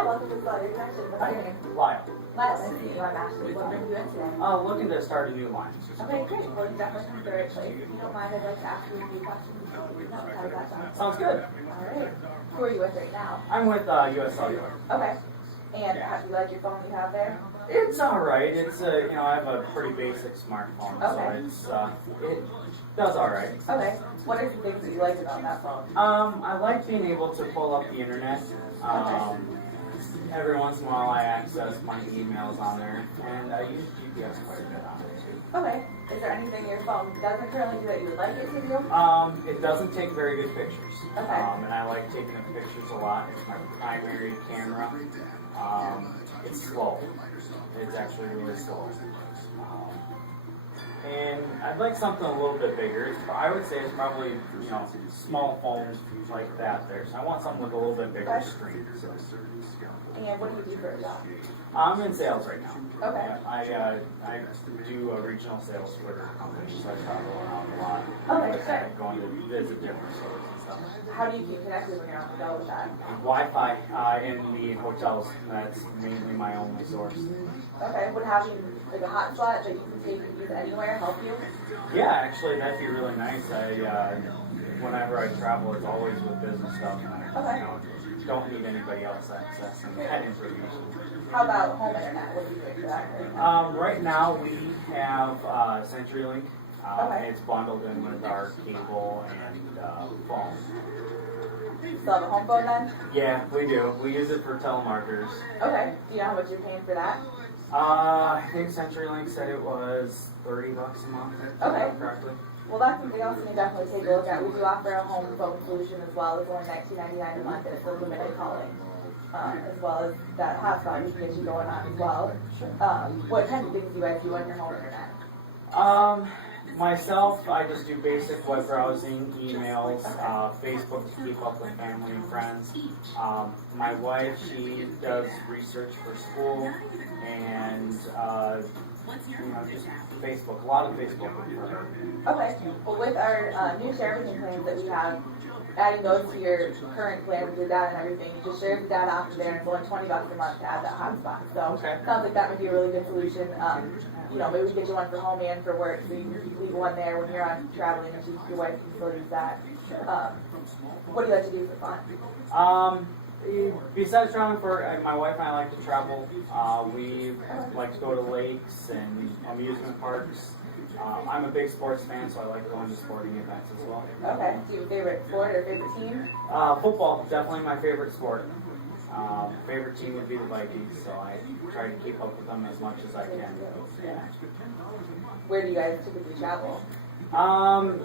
Hi, welcome to Your Connection. What's your name? Lyle. Lyle, nice to meet you. I'm Ashley. What brings you in today? Looking to start a new line. Okay, great. Well, you definitely come to the right place. If you don't mind, I'd like to ask you a few questions. How does that sound? Sounds good. All right. Who are you with right now? I'm with US Cellular. Okay. And how do you like your phone you have there? It's alright. It's I have a pretty basic smartphone, Okay. so it does alright. Okay. What are some things that you like about that phone? I like being able to pull up the internet. Every once in a while I access my emails on there, and I use GPS quite a bit on it too. Okay. Is there anything your phone doesn't currently do that you would like it to do? It doesn't take very good pictures. Okay. And I like taking the pictures a lot. It's my primary camera. It's slow. It's actually really slow. And I'd like something a little bit bigger. I would say it's probably, small phones like that there. So I want something with a little bit bigger screen. So. And what do you do for a job? I'm in sales right now. Okay. I do regional sales for companies. So I travel around a lot. Okay, sure. Going to visit different stores and stuff. How do you keep connected when you're on the go with that? Wi-Fi in the hotels. That's mainly my only source. Okay. Would having like a hotspot that you can take and use anywhere help you? Yeah, actually, that'd be really nice. Whenever I travel, it's always with business stuff. And I don't need anybody else accessing that information. How about home internet? What do you do for that? Right now, we have CenturyLink. Okay. It's bundled in with our cable and phone. You still have a home phone then? Yeah, we do. We use it for telemarketers. Okay. Do you know how much you're paying for that? I think CenturyLink said it was $30 a month. If I remember correctly. Well, that's something else you can definitely take a look at. We do offer a home phone solution as well. It's only $19.99 a month, and it's unlimited calling, as well as that hotspot we can get you going on as well. What kind of things do you guys do on your home internet? Myself, I just do basic web browsing, emails, Facebook to keep up with family and friends. My wife, she does research for school, and just Facebook, a lot of Facebook for her. Okay. Well, with our new sharing plans that we have, adding those to your current plan with your data and everything, you just share the data off of there, and it's only $20 a month to add that hotspot. So sounds like that would be a really good solution. Maybe we get you one for home and for work, so you can leave one there when you're on traveling, and your wife can still use that. What do you like to do for fun? Besides traveling my wife and I like to travel. We like to go to lakes and amusement parks. I'm a big sports fan, so I like going to sporting events as well. Okay. Do you have a favorite sport or favorite team? Football, definitely my favorite sport. Favorite team would be the Vikings, so I try to keep up with them as much as I can. Yeah. Where do you guys typically travel?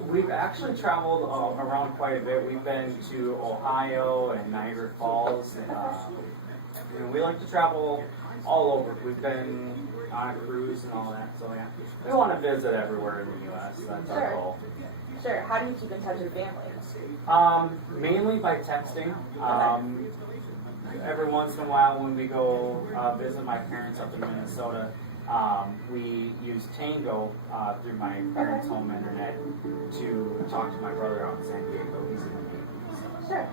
We've actually traveled around quite a bit. We've been to Ohio and Niagara Falls, and we like to travel all over. We've been on a cruise and all that, so yeah. We want to visit everywhere in the U.S. That's our goal. Sure. How do you keep in touch with family? Mainly by texting. Every once in a while when we go visit my parents up in Minnesota, we use Tango through my parents' home internet to talk to my brother out in San Diego. He's in the Navy. Sure.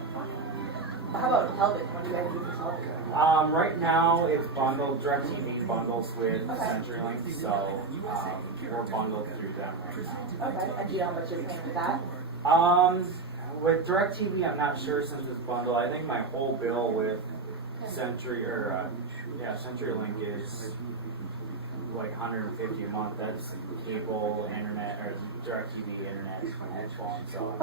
How about television? What do you guys use for television? Right now it's bundled, DirecTV bundles with CenturyLink, so we're bundled through them right now. Okay. And do you know how much you're paying for that? With DirecTV, I'm not sure since it's bundled. I think my whole bill with CenturyLink is like $150 a month. That's cable, internet, or DirecTV, internet, and phone. So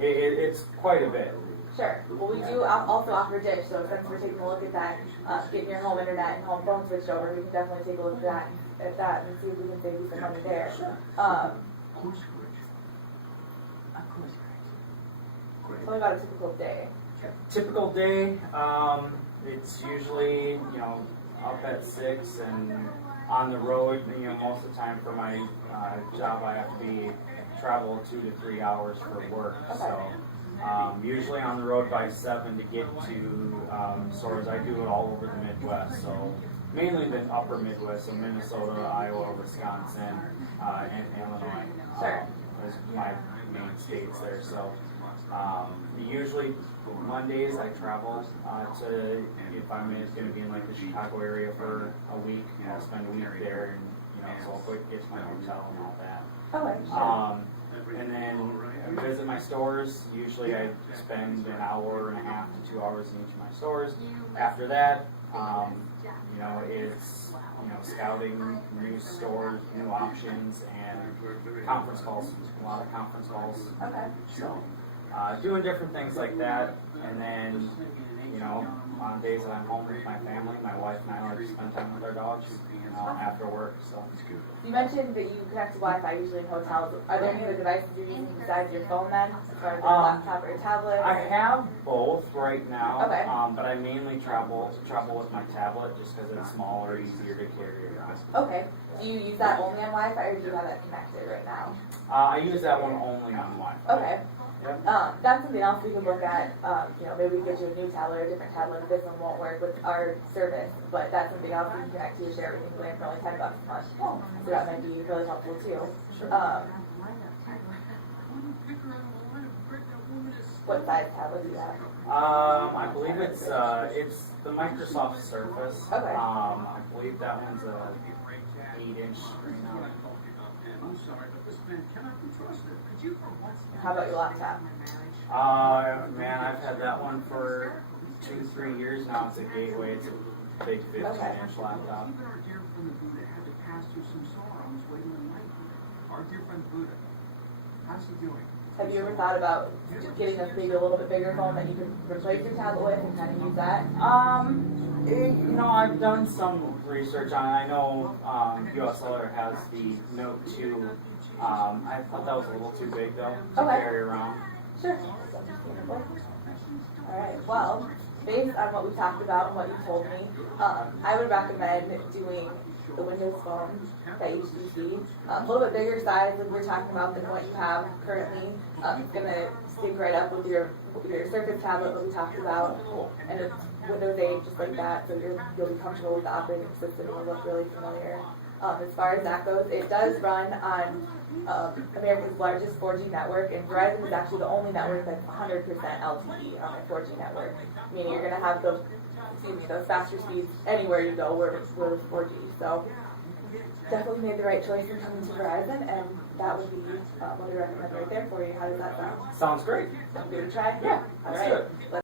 it's quite a bit. Sure. Well, we do also offer Dish, so since we're taking a look at that, getting your home internet and home phone switched over, we can definitely take a look at that and see if we can save you some money there. Tell me about a typical day. Typical day, it's usually, up at 6 and on the road, most of the time for my job I have to travel 2 to 3 hours for work. So usually on the road by 7 to get to stores. I do it all over the Midwest, so mainly the upper Midwest, so Minnesota, Iowa, Wisconsin, and Illinois. Sure. Is my main states there. So Usually Mondays I travel to, if I'm going to be in like the Chicago area for a week, I'll spend a week there, and so I'll quick get to my hotel and all that. Okay, sure. And then I visit my stores. Usually I spend an hour and a half to 2 hours in each of my stores. After that, it's scouting new stores, new options, and conference calls. A lot of conference calls. Okay. So doing different things like that, and then on days that I'm home with my family, my wife and I like to spend time with our dogs after work. So You mentioned that you connect to Wi-Fi usually in hotels. Are there any other devices you're using besides your phone then, as far as your laptop or your tablet? I have both right now, Okay. but I mainly travel with my tablet just because it's smaller, easier to carry around. Okay. Do you use that only on Wi-Fi, or do you have that connected right now? I use that one only on Wi-Fi. Okay. Yep. That's something else we could look at. Maybe we get you a new tablet or a different tablet. This one won't work with our service, but that's something else we can connect to your share everything plan for only $10 a month. So that might be really helpful too. Sure. What size tablet do you have? I believe it's the Microsoft Surface. Okay. I believe that one's a 8-inch screen. I'm sorry, but this man cannot be trusted. Could you for once? How about your laptop? Man, I've had that one for 2-3 years now. It's a Gateway. It's a big 15-inch laptop. Even our dear friend Buddha had to pass through some sorrow on his way to enlightenment. Our dear friend Buddha, how's he doing? Have you ever thought about getting a little bit bigger phone that you can replace your tablet with and kind of use that? I've done some research on it. I know US Cellular has the Note 2. I thought that was a little too big though to carry around. Sure. Alright, well, based on what we talked about and what you told me, I would recommend doing the Windows Phone, the HTC. A little bit bigger size than we're talking about than what you have currently. It's going to sync right up with your Surface tablet that we talked about, and it's Windows 8 just like that, so you'll be comfortable with the operating system. It'll look really familiar. As far as that goes, it does run on America's largest 4G network, and Verizon is actually the only network that's 100% LTE on their 4G network, meaning you're going to have those faster speeds anywhere you go where it's 4G. So definitely made the right choice in coming to Verizon, and that would be what I recommend right there for you. How does that sound? Sounds great. Give it a try? Yeah, All let's right. do it.